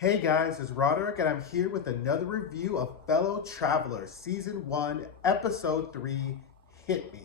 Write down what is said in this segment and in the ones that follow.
Hey guys, it's Roderick, and I'm here with another review of Fellow Travelers, Season 1, Episode 3, Hit Me.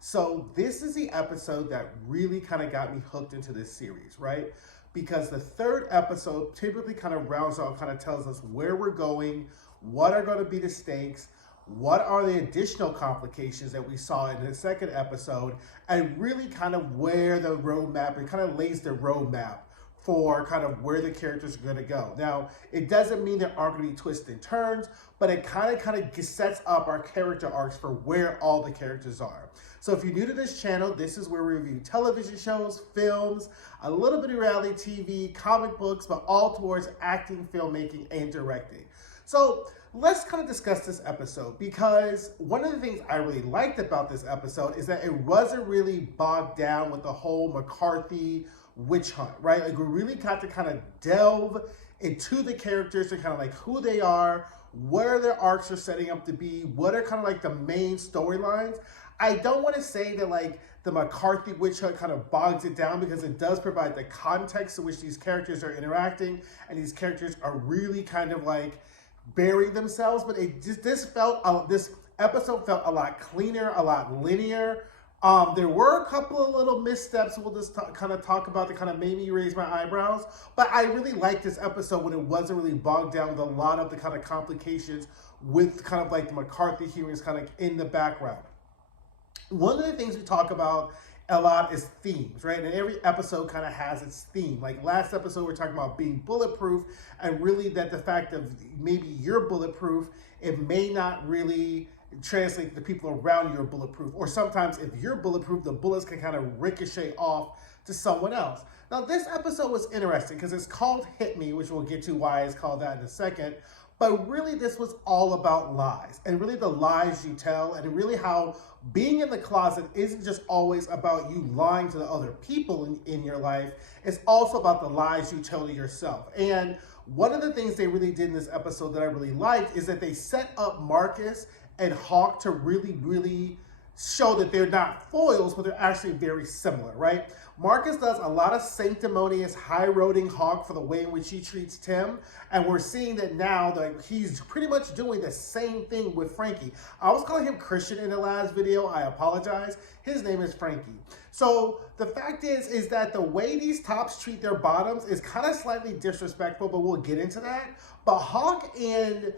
So, this is the episode that really kind of got me hooked into this series, right? Because the third episode typically kind of rounds off, kind of tells us where we're going, what are going to be the stakes, what are the additional complications that we saw in the second episode, and really kind of where the roadmap, it kind of lays the roadmap for kind of where the characters are going to go. Now, it doesn't mean there aren't going to be twists and turns, but it kind of sets up our character arcs for where all the characters are. So if you're new to this channel, this is where we review television shows, films, a little bit of reality TV, comic books, but all towards acting, filmmaking, and directing. So let's kind of discuss this episode, because one of the things I really liked about this episode is that it wasn't really bogged down with the whole McCarthy witch hunt, right? Like, we really got to kind of delve into the characters and kind of like who they are, where their arcs are setting up to be, what are kind of like the main storylines. I don't want to say that like the McCarthy witch hunt kind of bogs it down, because it does provide the context in which these characters are interacting, and these characters are really kind of like burying themselves. But it just this episode felt a lot cleaner, a lot linear. There were a couple of little missteps we'll just kind of talk about that kind of made me raise my eyebrows, but I really liked this episode when it wasn't really bogged down with a lot of the kind of complications with kind of like the McCarthy hearings kind of in the background. One of the things we talk about a lot is themes, right? And every episode kind of has its theme. Like last episode, we are talking about being bulletproof, and really that the fact of maybe you're bulletproof, it may not really translate to the people around you are bulletproof. Or sometimes if you're bulletproof, the bullets can kind of ricochet off to someone else. Now, this episode was interesting because it's called Hit Me, which we'll get to why it's called that in a second. But really, this was all about lies, and really the lies you tell, and really how being in the closet isn't just always about you lying to the other people in your life. It's also about the lies you tell to yourself. And one of the things they really did in this episode that I really liked is that they set up Marcus and Hawk to really show that they're not foils, but they're actually very similar, right? Marcus does a lot of sanctimonious, high-roading Hawk for the way in which he treats Tim, and we're seeing that now that he's pretty much doing the same thing with Frankie. I was calling him Christian in the last video. I apologize. His name is Frankie. So the fact is that the way these tops treat their bottoms is kind of slightly disrespectful, but we'll get into that. But Hawk and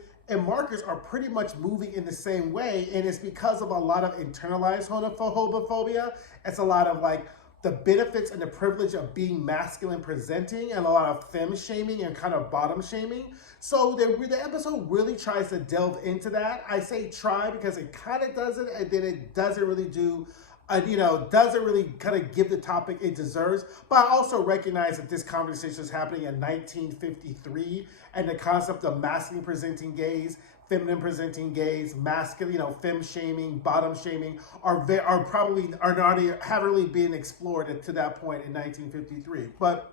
Marcus are pretty much moving in the same way, and it's because of a lot of internalized homophobia. It's a lot of like the benefits and the privilege of being masculine presenting, and a lot of femme shaming and kind of bottom shaming. So the episode really tries to delve into that. I say try because it kind of does it, and then it doesn't really do doesn't really kind of give the topic it deserves. But I also recognize that this conversation is happening in 1953, and the concept of masculine presenting gays, feminine presenting gays, masculine, femme shaming, bottom shaming haven't really been explored to that point in 1953. But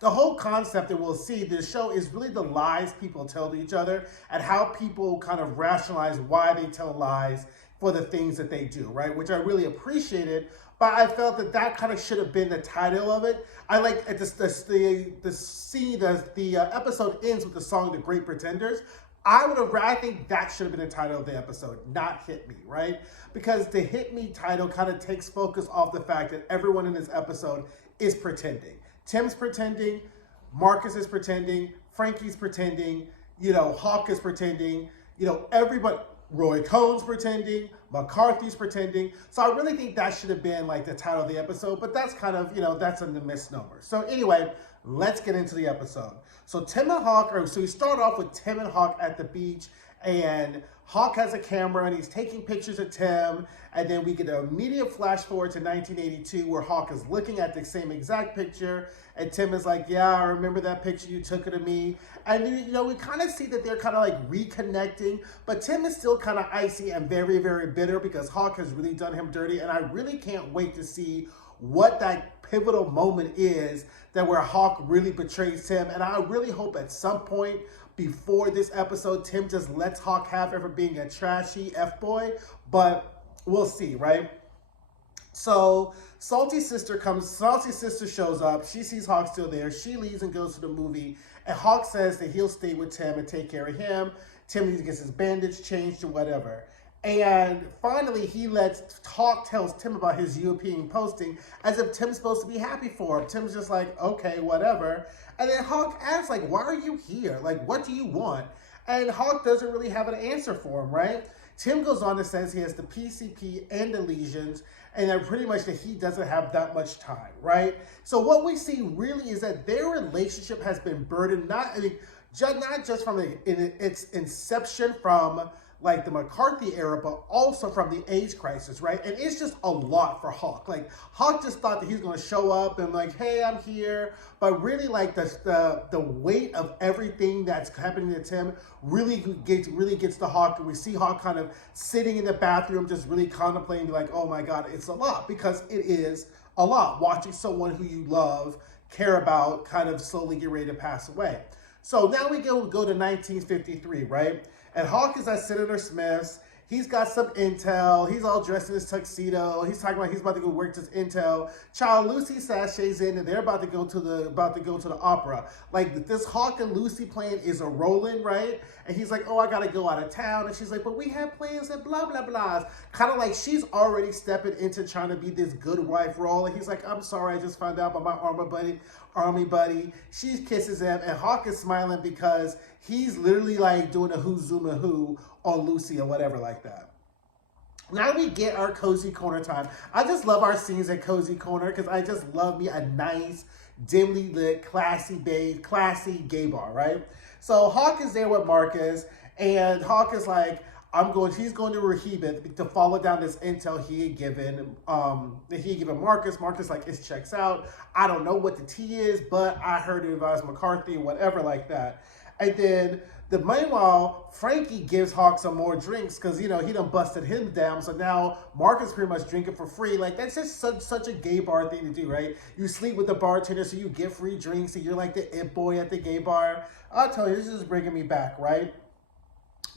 the whole concept that we'll see, this show is really the lies people tell to each other, and how people kind of rationalize why they tell lies for the things that they do, right? Which I really appreciated, but I felt that kind of should have been the title of it. I like at the episode ends with the song "The Great Pretenders." I think that should have been the title of the episode, not Hit Me, right? Because the Hit Me title kind of takes focus off the fact that everyone in this episode is pretending. Tim's pretending, Marcus is pretending, Frankie's pretending, Hawk is pretending, everybody, Roy Cohn's pretending, McCarthy's pretending. So I really think that should have been like the title of the episode, but that's kind of, that's a misnomer. So anyway, let's get into the episode. So we start off with Tim and Hawk at the beach, and Hawk has a camera and he's taking pictures of Tim, and then we get an immediate flash forward to 1982 where Hawk is looking at the same exact picture, and Tim is like, yeah, I remember that picture, you took it of me. And we kind of see that they're kind of like reconnecting, but Tim is still kind of icy and very, very bitter because Hawk has really done him dirty, and I really can't wait to see what that pivotal moment is that where Hawk really betrays Tim. And I really hope at some point before this episode, Tim just lets Hawk have it for being a trashy F-boy, but we'll see, right? So Salty Sister shows up. She sees Hawk still there. She leaves and goes to the movie. And Hawk says that he'll stay with Tim and take care of him. Tim needs to get his bandage changed or whatever. And finally, Hawk tells Tim about his European posting as if Tim's supposed to be happy for him. Tim's just like, okay, whatever. And then Hawk asks, like, why are you here? Like, what do you want? And Hawk doesn't really have an answer for him, right? Tim goes on and says he has the PCP and the lesions, and that pretty much that he doesn't have that much time, right? So what we see really is that their relationship has been burdened, not just from its inception from like the McCarthy era, but also from the AIDS crisis, right? And it's just a lot for Hawk. Like Hawk just thought that he's going to show up and like, hey, I'm here, but really like the weight of everything that's happening to Tim really gets to Hawk, and we see Hawk kind of sitting in the bathroom, just really contemplating, like, oh my God, it's a lot, because it is a lot watching someone who you love, care about, kind of slowly get ready to pass away. So now we go to 1953, right? And Hawk is at Senator Smith's. He's got some intel. He's all dressed in his tuxedo. He's talking about he's about to go work this intel. Child Lucy sashays in, and they're about to go to the opera. Like this Hawk and Lucy plan is a rolling, right? And he's like, oh, I gotta go out of town. And she's like, but we have plans and blah blah blah. Kind of like she's already stepping into trying to be this good wife role. And he's like, I'm sorry, I just found out about my army buddy. She kisses him, and Hawk is smiling because he's literally like doing a who zoom a who on Lucy or whatever like that. Now we get our Cozy Corner time. I just love our scenes at Cozy Corner because I just love me a nice, dimly lit, classy gay bar, right? So Hawk is there with Marcus, and Hawk is like, he's going to Rehoboth to follow down this intel he had given Marcus. Marcus like, it checks out. I don't know what the tea is, but I heard it advised McCarthy, whatever like that. And then meanwhile, Frankie gives Hawk some more drinks because, he done busted him down. So now Marcus pretty much drinking for free. Like, that's just such a gay bar thing to do, right? You sleep with the bartender so you get free drinks and you're like the it boy at the gay bar. I'll tell you, this is bringing me back, right?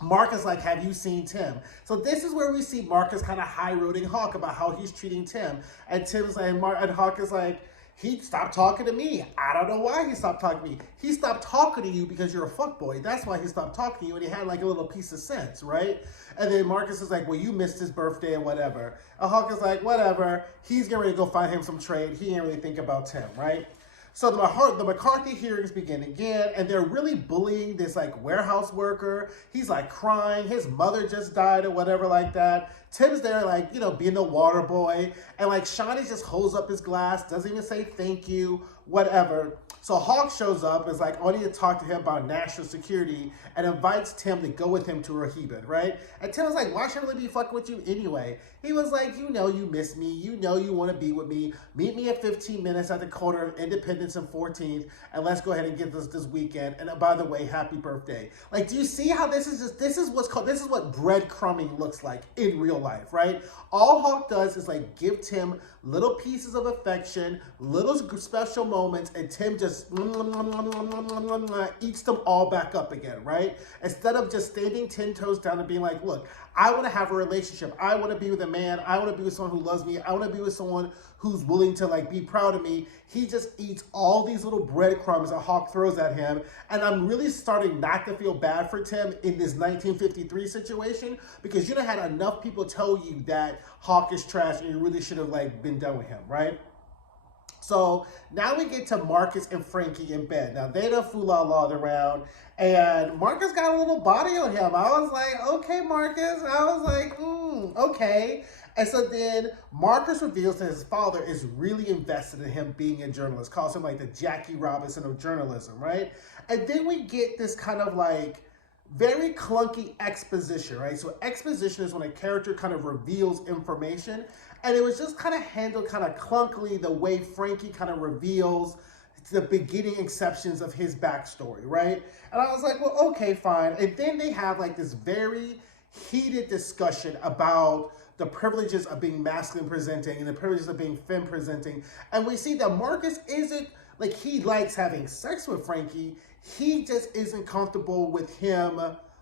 Marcus like, have you seen Tim? So this is where we see Marcus kind of high-roading Hawk about how he's treating Tim. And Tim's like, and Hawk is like, he stopped talking to me. I don't know why he stopped talking to me. He stopped talking to you because you're a fuckboy. That's why he stopped talking to you, and he had like a little piece of sense, right? And then Marcus is like, well, you missed his birthday and whatever. And Hawk is like, whatever. He's getting ready to go find him some trade. He ain't really think about Tim, right? So the McCarthy hearings begin again, and they're really bullying this like warehouse worker. He's like crying. His mother just died or whatever like that. Tim's there like, being the water boy. And like Shawnee just holds up his glass, doesn't even say thank you, whatever. So Hawk shows up, is like, I need to talk to him about national security, and invites Tim to go with him to Rehoboth, right? And Tim was like, why should I really be fucking with you anyway? He was like, you miss me. You want to be with me. Meet me at 15 minutes at the corner of Independence and 14th, and let's go ahead and get this weekend. And by the way, happy birthday. Like, do you see how this is what breadcrumbing looks like in real life, right? All Hawk does is like give Tim little pieces of affection, little special moments, and Tim just eats them all back up again, right? Instead of just standing 10 toes down and being like, look, I want to have a relationship. I want to be with a man. I want to be with someone who loves me. I want to be with someone who's willing to like be proud of me. He just eats all these little breadcrumbs that Hawk throws at him. And I'm really starting not to feel bad for Tim in this 1953 situation, because you done had enough people tell you that Hawk is trash and you really should have like been done with him, right? So now we get to Marcus and Frankie in bed. Now they done fool-la-lawed around, and Marcus got a little body on him. I was like, okay, Marcus. I was like, okay. And so then Marcus reveals that his father is really invested in him being a journalist, calls him like the Jackie Robinson of journalism, right? And then we get this kind of like very clunky exposition, right? So exposition is when a character kind of reveals information, and it was just kind of handled kind of clunkily the way Frankie kind of reveals the beginning exceptions of his backstory, right? And I was like, well, okay, fine. And then they have like this very heated discussion about the privileges of being masculine presenting and the privileges of being femme presenting. And we see that Marcus isn't, like, he likes having sex with Frankie. He just isn't comfortable with him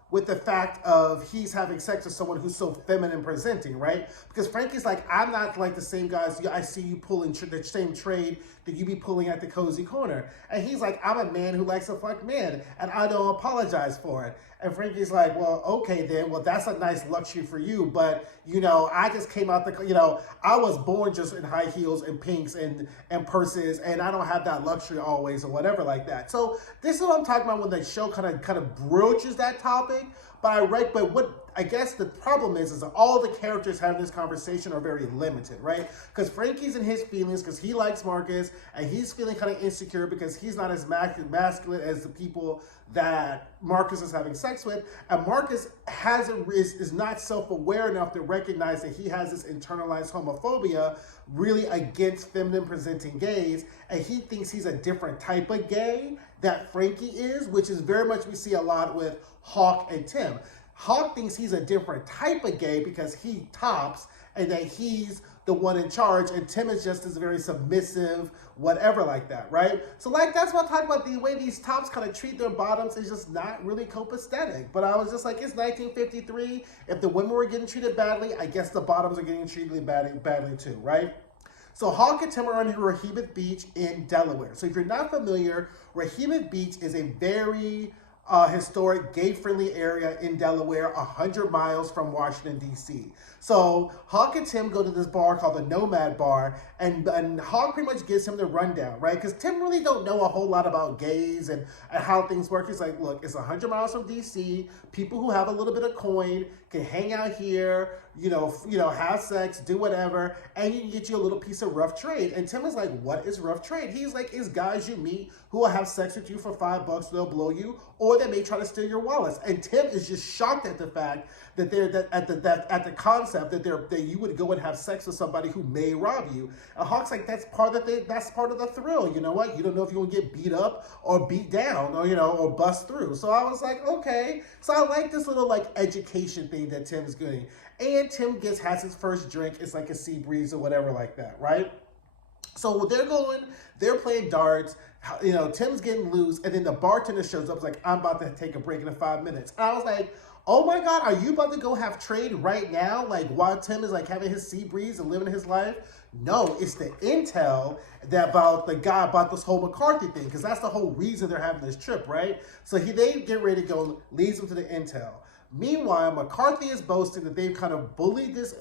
with the fact of he's having sex with someone who's so feminine presenting, right? Because Frankie's like, I'm not like the same guys I see you pulling the same trade that you be pulling at the cozy corner. And he's like, I'm a man who likes to fuck men, and I don't apologize for it. And Frankie's like, well, okay then, well, that's a nice luxury for you, but, you know, I just came out the, you know, I was born just in high heels and pinks and purses, and I don't have that luxury always or whatever like that. So this is what I'm talking about when the show kind of broaches that topic. But what I guess the problem is that all the characters having this conversation are very limited, right? Because Frankie's in his feelings because he likes Marcus, and he's feeling kind of insecure because he's not as masculine as the people that Marcus is having sex with, and Marcus is not self-aware enough to recognize that he has this internalized homophobia really against feminine presenting gays, and he thinks he's a different type of gay that Frankie is, which is very much we see a lot with Hawk and Tim. Hawk thinks he's a different type of gay because he tops and that he's the one in charge, and Tim is just this very submissive, whatever like that, right? So like that's what I'm talking about, the way these tops kind of treat their bottoms is just not really copacetic. But I was just like, it's 1953. If the women were getting treated badly, I guess the bottoms are getting treated badly too, right? So Hawk and Tim are on Rehoboth Beach in Delaware. So if you're not familiar, Rehoboth Beach is a very historic, gay-friendly area in Delaware, 100 miles from Washington, D.C. So Hawk and Tim go to this bar called the Nomad Bar, and Hawk pretty much gives him the rundown, right? Because Tim really don't know a whole lot about gays and how things work. He's like, look, it's 100 miles from D.C. People who have a little bit of coin can hang out here, you know, have sex, do whatever, and you can get you a little piece of rough trade. And Tim is like, what is rough trade? He's like, it's guys you meet who will have sex with you for $5, they'll blow you, or they may try to steal your wallets. And Tim is just shocked at the fact that at the concept that you would go and have sex with somebody who may rob you. And Hawk's like, that's part of the thrill. You know what? You don't know if you're gonna get beat up or beat down or or bust through. So I was like, okay. So I like this little like education thing that Tim's doing. And Tim has his first drink. It's like a sea breeze or whatever like that, right? So they're playing darts. Tim's getting loose, and then the bartender shows up. It's like, I'm about to take a break in 5 minutes. And I was like, oh my God, are you about to go have trade right now? Like while Tim is like having his sea breeze and living his life? No, it's the intel about this whole McCarthy thing, because that's the whole reason they're having this trip, right? So they get ready to go, leads them to the intel. Meanwhile, McCarthy is boasting that they've kind of bullied this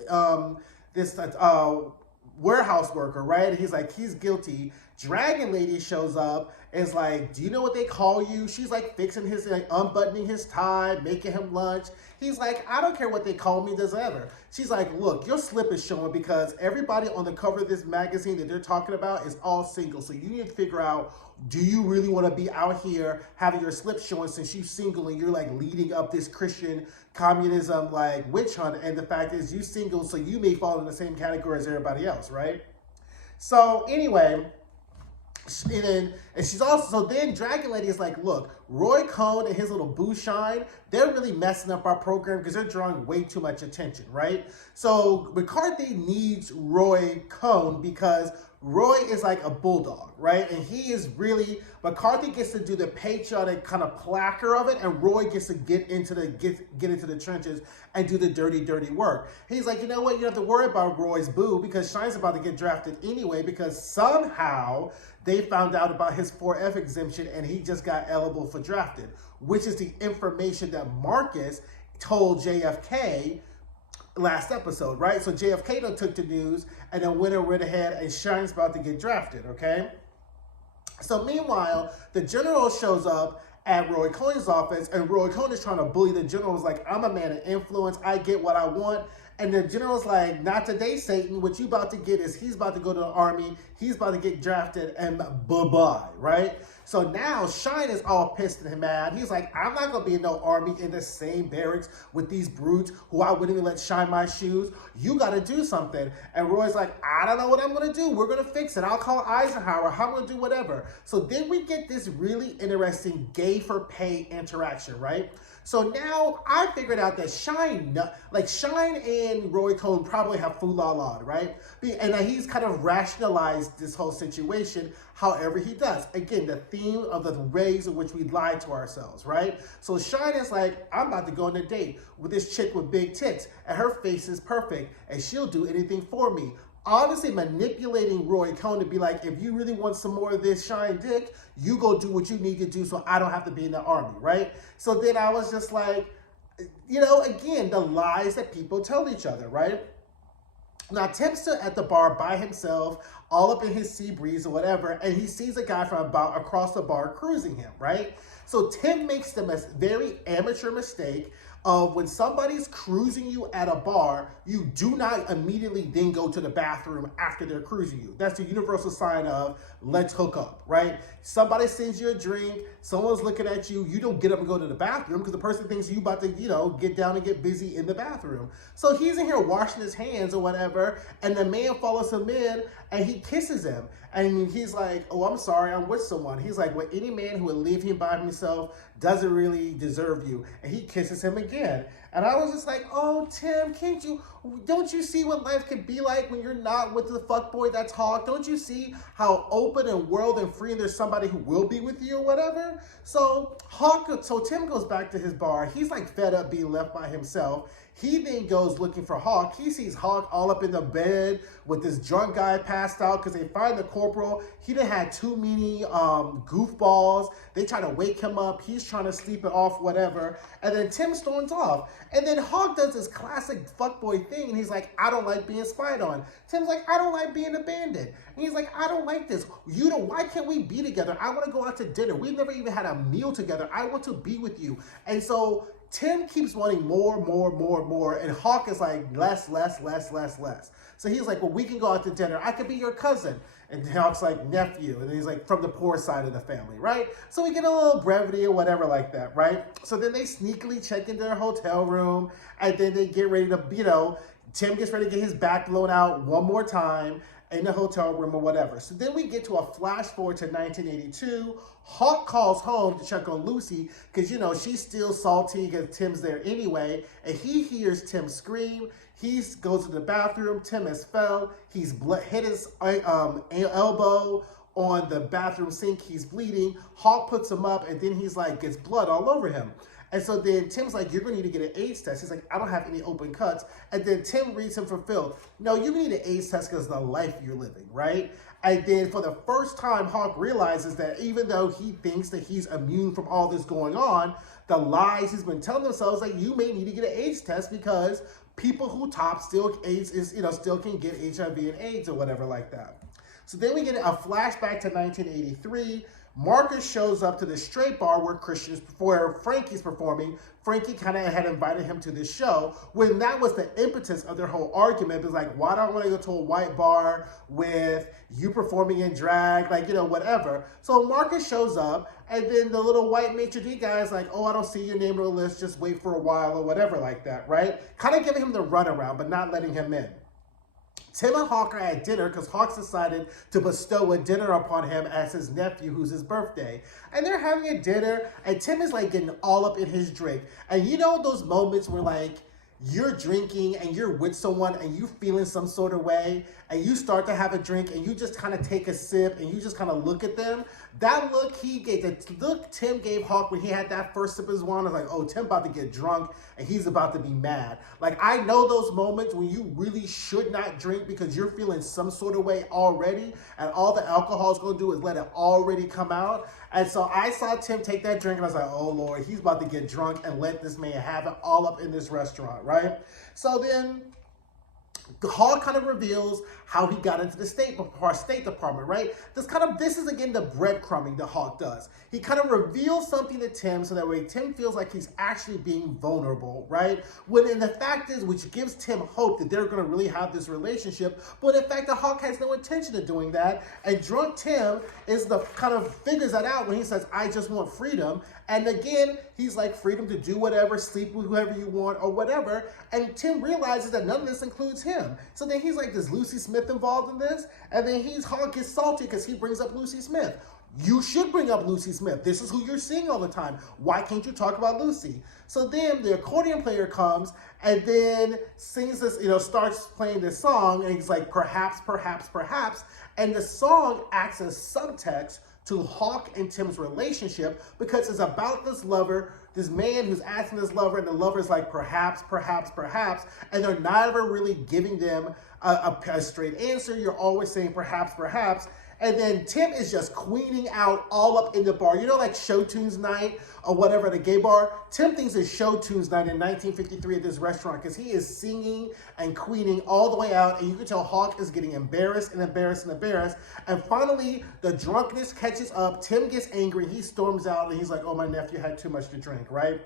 warehouse worker, right? And he's like, he's guilty. Dragon Lady shows up and is like, do you know what they call you? She's like fixing his, like unbuttoning his tie, making him lunch. He's like, I don't care what they call me, does ever. She's like, look, your slip is showing because everybody on the cover of this magazine that they're talking about is all single. So you need to figure out, do you really want to be out here having your slip showing since you're single and you're like leading up this Christian communism like witch hunt, and the fact is you single, so you may fall in the same category as everybody else, right? So anyway, and she's also, so then Dragon Lady is like, look, Roy Cohn and his little boo shine, they're really messing up our program because they're drawing way too much attention, right? So McCarthy needs Roy Cohn because Roy is like a bulldog, right? And he is really, McCarthy gets to do the patriotic kind of placker of it, and Roy gets to get into the trenches and do the dirty work. He's like, you know what? You don't have to worry about Roy's boo because Shine's about to get drafted anyway because somehow they found out about his 4F exemption and he just got eligible for drafted, which is the information that Marcus told JFK last episode, right? So JFK done took the news and then went ahead and Shine's about to get drafted, okay? So meanwhile, the general shows up at Roy Cohn's office, and Roy Cohn is trying to bully the general. He's like, I'm a man of influence. I get what I want. And the general's like, not today, Satan. What you about to get is he's about to go to the army. He's about to get drafted and bye-bye, right? So now Shine is all pissed and mad. He's like, I'm not going to be in no army in the same barracks with these brutes who I wouldn't even let shine my shoes. You got to do something. And Roy's like, I don't know what I'm going to do. We're going to fix it. I'll call Eisenhower. I'm going to do whatever. So then we get this really interesting gay for pay interaction, right? So now I figured out that Shine and Roy Cohn probably have foolala, right? And he's kind of rationalized this whole situation however he does. Again, the theme of the ways in which we lie to ourselves, right? So Shine is like, I'm about to go on a date with this chick with big tits, and her face is perfect, and she'll do anything for me. Honestly, manipulating Roy Cohn to be like, if you really want some more of this Shine dick, you go do what you need to do so I don't have to be in the army, right? So then I was just like, again, the lies that people tell each other, right? Now, Tim's still at the bar by himself, all up in his sea breeze or whatever, and he sees a guy from about across the bar cruising him, right? So Tim makes the very amateur mistake of when somebody's cruising you at a bar, you do not immediately then go to the bathroom after they're cruising you. That's the universal sign of let's hook up, right? Somebody sends you a drink, someone's looking at you, you don't get up and go to the bathroom because the person thinks you about to, get down and get busy in the bathroom. So he's in here washing his hands or whatever, and the man follows him in and he kisses him. And he's like, oh, I'm sorry, I'm with someone. He's like, well, any man who would leave him by himself doesn't really deserve you. And he kisses him again. And I was just like, oh, Tim, don't you see what life can be like when you're not with the fuckboy that's Hawk? Don't you see how open and world and free and there's somebody who will be with you or whatever? So Tim goes back to his bar. He's like fed up being left by himself. He then goes looking for Hawk. He sees Hawk all up in the bed with this drunk guy passed out because they find the corporal. He done had too many goofballs. They try to wake him up. He's trying to sleep it off, whatever. And then Tim storms off. And then Hawk does this classic fuckboy thing. And he's like, I don't like being spied on. Tim's like, I don't like being abandoned. And he's like, I don't like this. Why can't we be together? I want to go out to dinner. We've never even had a meal together. I want to be with you. And so Tim keeps wanting more, and Hawk is like, less. So he's like, well, we can go out to dinner. I could be your cousin. And Hawk's like, nephew. And he's like, from the poor side of the family, right? So we get a little brevity or whatever like that, right? So then they sneakily check into their hotel room, and then they get ready to, Tim gets ready to get his back blown out one more time in the hotel room or whatever. So then we get to a flash forward to 1982. Hawk calls home to check on Lucy because, she's still salty because Tim's there anyway. And he hears Tim scream. He goes to the bathroom. Tim has fell. He's hit his elbow on the bathroom sink. He's bleeding. Hawk puts him up, and then he's like, gets blood all over him. And so then Tim's like, you're going to need to get an AIDS test. He's like, I don't have any open cuts. And then Tim reads him for Phil. No, you need an AIDS test because of the life you're living, right? And then for the first time, Hawk realizes that even though he thinks that he's immune from all this going on, the lies he's been telling themselves, like, you may need to get an AIDS test because people who top still AIDS is, still can get HIV and AIDS or whatever like that. So then we get a flashback to 1983. Marcus shows up to the straight bar where Frankie's performing. Frankie kind of had invited him to this show when that was the impetus of their whole argument. It was like, why do I want to go to a white bar with you performing in drag, whatever. So Marcus shows up, and then the little white maitre d' guy is like, oh, I don't see your name on the list, just wait for a while or whatever like that, right? Kind of giving him the runaround, but not letting him in. Tim and Hawk are at dinner because Hawk's decided to bestow a dinner upon him as his nephew, who's his birthday. And they're having a dinner, and Tim is like getting all up in his drink. And those moments where like you're drinking and you're with someone and you feeling some sort of way, and you start to have a drink and you just kind of take a sip and you just kind of look at them. That look Tim gave Hawk when he had that first sip of his wine, I was like, oh, Tim about to get drunk and he's about to be mad. Like, I know those moments when you really should not drink because you're feeling some sort of way already, and all the alcohol is going to do is let it already come out. And so I saw Tim take that drink and I was like, oh Lord, he's about to get drunk and let this man have it all up in this restaurant, right? So then Hawk kind of reveals how he got into the State Department, right? This is again the breadcrumbing that Hawk does. He kind of reveals something to Tim so that way Tim feels like he's actually being vulnerable, right? And the fact is, which gives Tim hope that they're going to really have this relationship, but in fact, the Hawk has no intention of doing that. And drunk Tim is the kind of figures that out when he says, I just want freedom. And again, he's like, freedom to do whatever, sleep with whoever you want or whatever. And Tim realizes that none of this includes him. So then he's like, does Lucy Smith involved in this? And then Hawk gets salty because he brings up Lucy Smith. You should bring up Lucy Smith. This is who you're seeing all the time. Why can't you talk about Lucy? So then the accordion player comes and then sings this, starts playing this song, and he's like, perhaps, perhaps, perhaps. And the song acts as subtext to Hawk and Tim's relationship, because it's about this lover, this man who's asking this lover, and the lover's like, perhaps, perhaps, perhaps, and they're not ever really giving them a straight answer. You're always saying perhaps, perhaps. And then Tim is just queening out all up in the bar. Like Show Tunes Night or whatever, the gay bar? Tim thinks it's Show Tunes Night in 1953 at this restaurant, because he is singing and queening all the way out. And you can tell Hawk is getting embarrassed and embarrassed and embarrassed. And finally, the drunkenness catches up. Tim gets angry. He storms out and he's like, oh, my nephew had too much to drink, right?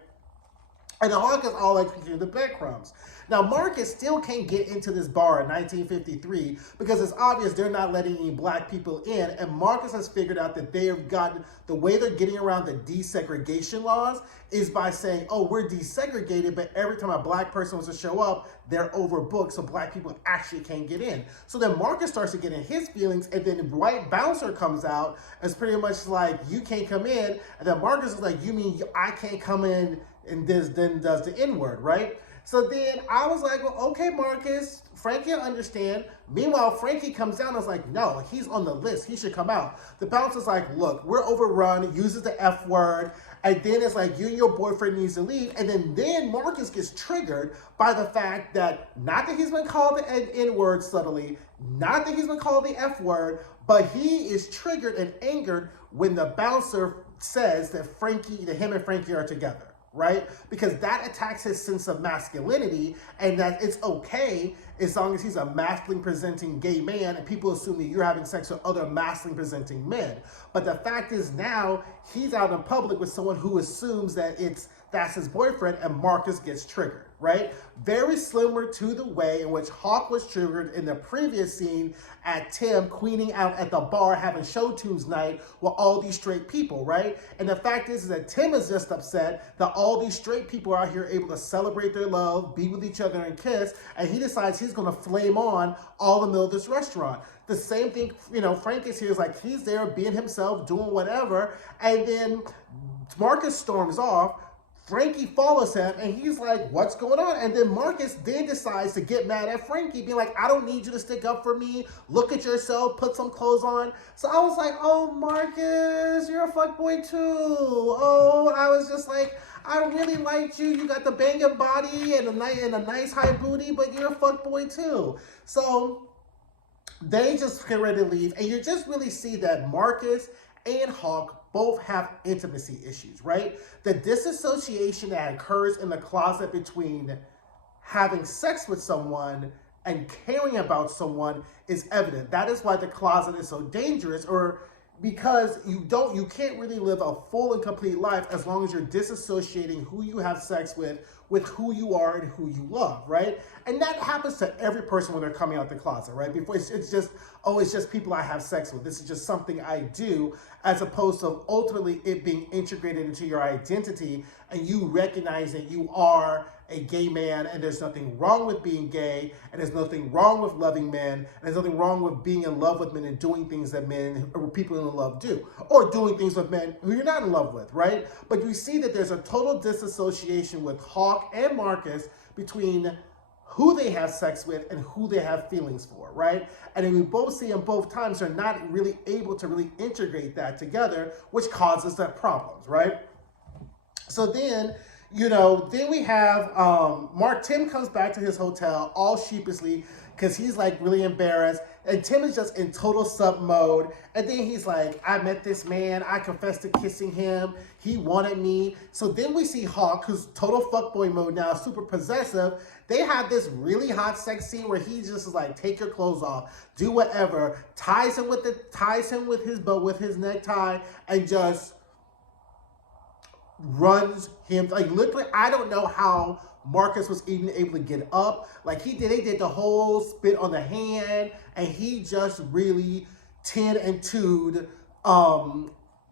And the Hawk is all like the breadcrumbs. Now, Marcus still can't get into this bar in 1953 because it's obvious they're not letting any black people in. And Marcus has figured out that they have gotten, the way they're getting around the desegregation laws is by saying, oh, we're desegregated, but every time a black person wants to show up, they're overbooked, so black people actually can't get in. So then Marcus starts to get in his feelings, and then the white bouncer comes out and it's pretty much like, you can't come in. And then Marcus is like, you mean I can't come in? And this then does the N-word, right? So then I was like, well, okay, Marcus, Frankie will understand. Meanwhile, Frankie comes down and is like, no, he's on the list. He should come out. The bouncer's like, look, we're overrun, uses the F word. And then it's like, you and your boyfriend needs to leave. And then Marcus gets triggered by the fact that, not that he's been called the N-word subtly, not that he's been called the F word, but he is triggered and angered when the bouncer says that him and Frankie are together. Right? Because that attacks his sense of masculinity, and that it's okay as long as he's a masculine presenting gay man and people assume that you're having sex with other masculine presenting men. But the fact is, now he's out in public with someone who assumes that that's his boyfriend, and Marcus gets triggered, right? Very similar to the way in which Hawk was triggered in the previous scene at Tim queening out at the bar having Show Tunes Night with all these straight people, right? And the fact is that Tim is just upset that all these straight people are out here able to celebrate their love, be with each other and kiss, and he decides he's gonna flame on all the middle of this restaurant. The same thing, Frank is here, is like, he's there being himself, doing whatever, and then Marcus storms off. Frankie follows him, and he's like, what's going on? And then Marcus then decides to get mad at Frankie, being like, I don't need you to stick up for me. Look at yourself. Put some clothes on. So I was like, oh, Marcus, you're a fuckboy too. Oh, I was just like, I really liked you. You got the banging body and a nice high booty, but you're a fuckboy too. So they just get ready to leave, and you just really see that Marcus and Hawk both have intimacy issues, right? The disassociation that occurs in the closet between having sex with someone and caring about someone is evident. That is why the closet is so dangerous, or because you can't really live a full and complete life as long as you're disassociating who you have sex with who you are and who you love, right? And that happens to every person when they're coming out the closet, right? Before it's just people I have sex with. This is just something I do, as opposed to ultimately it being integrated into your identity and you recognize that you are a gay man, and there's nothing wrong with being gay, and there's nothing wrong with loving men, and there's nothing wrong with being in love with men and doing things that men or people in love do, or doing things with men who you're not in love with, right? But you see that there's a total disassociation with Hawk and Marcus between who they have sex with and who they have feelings for, right? And then we both see in both times they're not really able to really integrate that together, which causes that problems, right? So then, then we have Tim comes back to his hotel all sheepishly because he's like really embarrassed. And Tim is just in total sub mode. And then he's like, I met this man. I confessed to kissing him. He wanted me. So then we see Hawk, who's total fuckboy mode now, super possessive. They have this really hot sex scene where he just is like, take your clothes off, do whatever, ties him with his necktie, and just runs him. Like, literally, I don't know how Marcus was even able to get up. Like, they did the whole spit on the hand, and he just really 10 and 2'd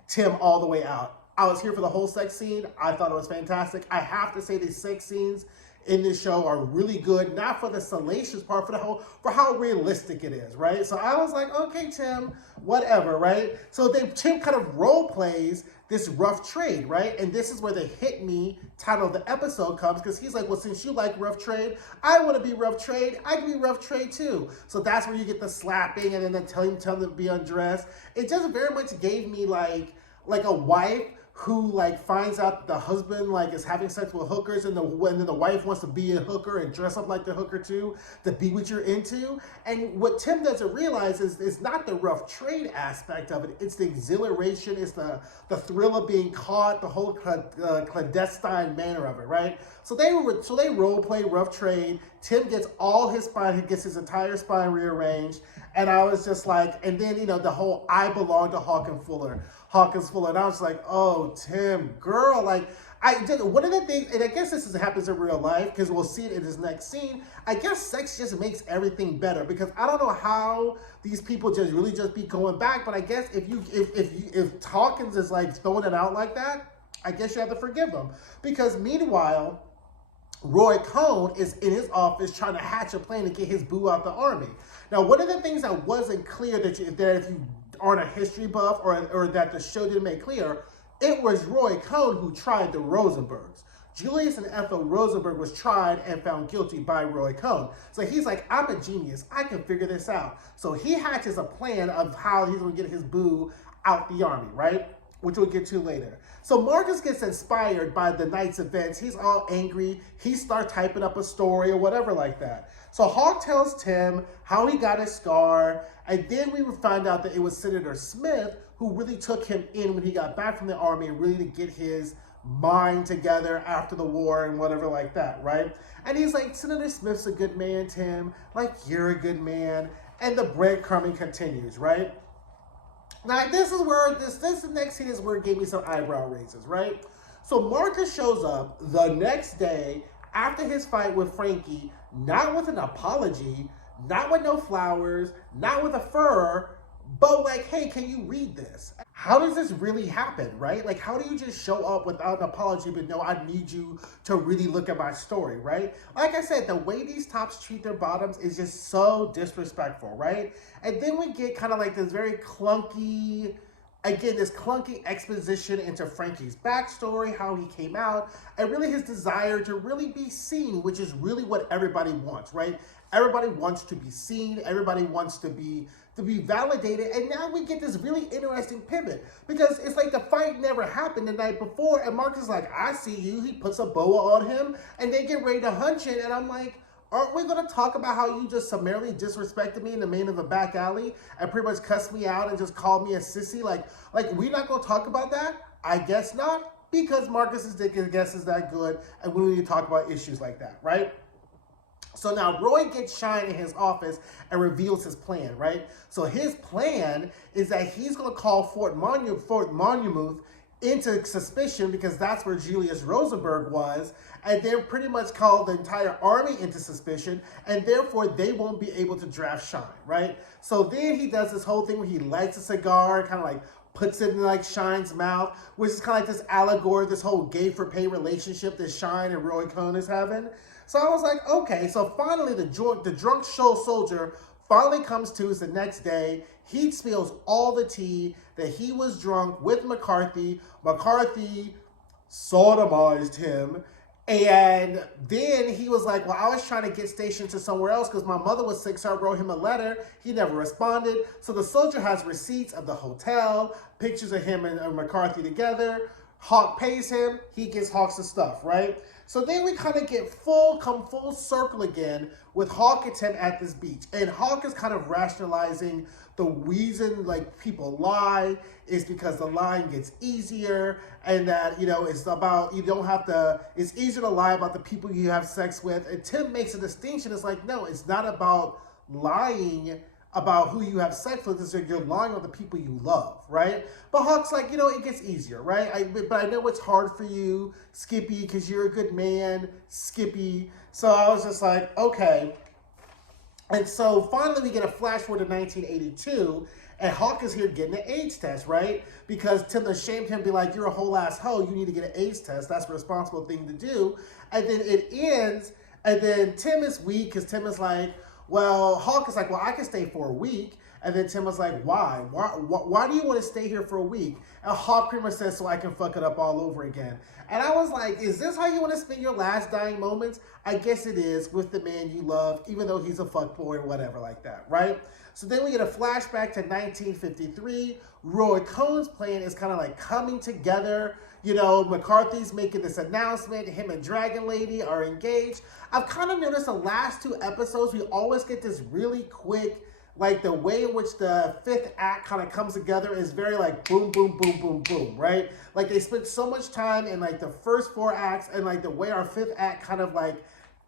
Tim all the way out. I was here for the whole sex scene. I thought it was fantastic. I have to say, these sex scenes in this show are really good, not for the salacious part, for how realistic it is, right? So I was like, okay, Tim, whatever, right? So Tim kind of role plays this rough trade, right? And this is where the Hit Me title of the episode comes, because he's like, well, since you like rough trade, I want to be rough trade. I can be rough trade too. So that's where you get the slapping and then the telling him to be undressed. It just very much gave me like a wife who like finds out the husband like is having sex with hookers, and then the wife wants to be a hooker and dress up like the hooker too to be what you're into. And what Tim doesn't realize is it's not the rough trade aspect of it. It's the exhilaration. It's the thrill of being caught. The whole clandestine manner of it, right? So they role play rough trade. Tim gets all his spine. He gets his entire spine rearranged. And I was just like, and then the whole I belong to Hawkins Fuller. And I was like, oh, Tim, girl, like, I did one of the things, and I guess happens in real life, because we'll see it in this next scene. I guess sex just makes everything better, because I don't know how these people just be going back, but I guess if Hawkins is like throwing it out like that, I guess you have to forgive him. Because meanwhile, Roy Cohn is in his office trying to hatch a plan to get his boo out the army. Now, one of the things that wasn't clear that if you aren't a history buff, or that the show didn't make clear, it was Roy Cohn who tried the Rosenbergs. Julius and Ethel Rosenberg was tried and found guilty by Roy Cohn. So he's like, I'm a genius. I can figure this out. So he hatches a plan of how he's going to get his boo out the army, right? Which we'll get to later. So Marcus gets inspired by the night's events. He's all angry. He starts typing up a story or whatever like that. So Hawk tells Tim how he got his scar, and then we would find out that it was Senator Smith who really took him in when he got back from the army, and really to get his mind together after the war and whatever like that, right? And he's like, Senator Smith's a good man, Tim. Like, you're a good man. And the breadcrumbing continues, right? Now, this is where, this next scene is where it gave me some eyebrow raises, right? So Marcus shows up the next day after his fight with Frankie, not with an apology, not with no flowers, not with a fur, but like, hey, can you read this? How does this really happen, right? Like, how do you just show up without an apology, but no, I need you to really look at my story, right? Like I said, the way these tops treat their bottoms is just so disrespectful, right? And then we get kind of like this very clunky, again, this clunky exposition into Frankie's backstory, how he came out, and really his desire to really be seen, which is really what everybody wants, right? Everybody wants to be seen. Everybody wants to be validated. And now we get this really interesting pivot, because it's like the fight never happened the night before, and Marcus is like, I see you. He puts a boa on him, and they get ready to hunch it, and I'm like, aren't we going to talk about how you just summarily disrespected me in the main of a back alley and pretty much cussed me out and just called me a sissy? Like we're not going to talk about that? I guess not, because Marcus's guess is that good, and we need to talk about issues like that, right? So now Roy gets Shine in his office and reveals his plan, right? So his plan is that he's going to call Fort Monmouth into suspicion, because that's where Julius Rosenberg was, and they're pretty much called the entire army into suspicion, and therefore they won't be able to draft Shine, right? So then he does this whole thing where he lights a cigar, kind of like puts it in like Shine's mouth, which is kind of like this allegory, this whole gay for pay relationship that Shine and Roy Cohn is having. So I was like, okay. So finally, the drunk show soldier finally comes to us the next day. He spills all the tea that he was drunk with McCarthy. McCarthy sodomized him. And then he was like, well, I was trying to get stationed to somewhere else because my mother was sick, so I wrote him a letter. He never responded. So the soldier has receipts of the hotel, pictures of him and McCarthy together. Hawk pays him. He gets Hawk's stuff, right? So then we kind of come full circle again with Hawk and Tim at this beach. And Hawk is kind of rationalizing the reason like people lie is because the lying gets easier, and that, it's about, it's easier to lie about the people you have sex with. And Tim makes a distinction. It's like, no, it's not about lying about who you have sex with, is you're lying on the people you love, right? But Hawk's like, it gets easier, right? But I know it's hard for you, Skippy, because you're a good man, Skippy. So I was just like, okay. And so finally we get a flash forward to 1982, And Hawk is here getting an AIDS test, right? Because Tim shamed him, be like, you're a whole ass hoe. You need to get an AIDS test. That's a responsible thing to do. And then it ends. And then Tim is weak because Tim is like, well, Hawk is like, well, I can stay for a week. And then Tim was like, why? Why do you want to stay here for a week? And Hawk pretty much says, so I can fuck it up all over again. And I was like, is this how you want to spend your last dying moments? I guess it is, with the man you love, even though he's a fuckboy or whatever like that, right? So then we get a flashback to 1953. Roy Cohn's plan is kind of like coming together. You know, McCarthy's making this announcement. Him and Dragon Lady are engaged. I've kind of noticed the last two episodes, we always get this really quick, like the way in which the fifth act kind of comes together is very like boom, boom, boom, boom, boom, right? Like they spent so much time in like the first four acts, and like the way our fifth act kind of like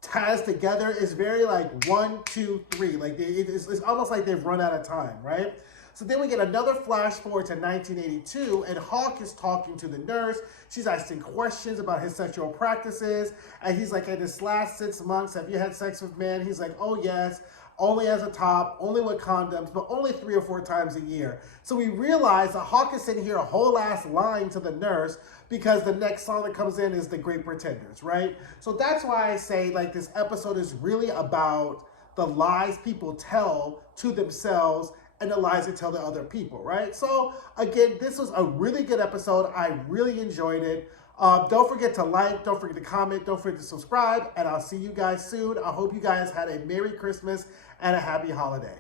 ties together is very like 1, 2, 3. Like it's almost like they've run out of time, right? So then we get another flash forward to 1982, and Hawk is talking to the nurse. She's asking questions about his sexual practices, and he's like, in this last 6 months, have you had sex with men? He's like, oh yes, only as a top, only with condoms, but only 3 or 4 times a year. So we realize that Hawk is sitting here a whole ass lying to the nurse, because the next song that comes in is The Great Pretenders, right? So that's why I say like this episode is really about the lies people tell to themselves and the lies they tell to other people, right? So again, this was a really good episode. I really enjoyed it. Don't forget to like, don't forget to comment, don't forget to subscribe, and I'll see you guys soon. I hope you guys had a Merry Christmas and a Happy Holiday.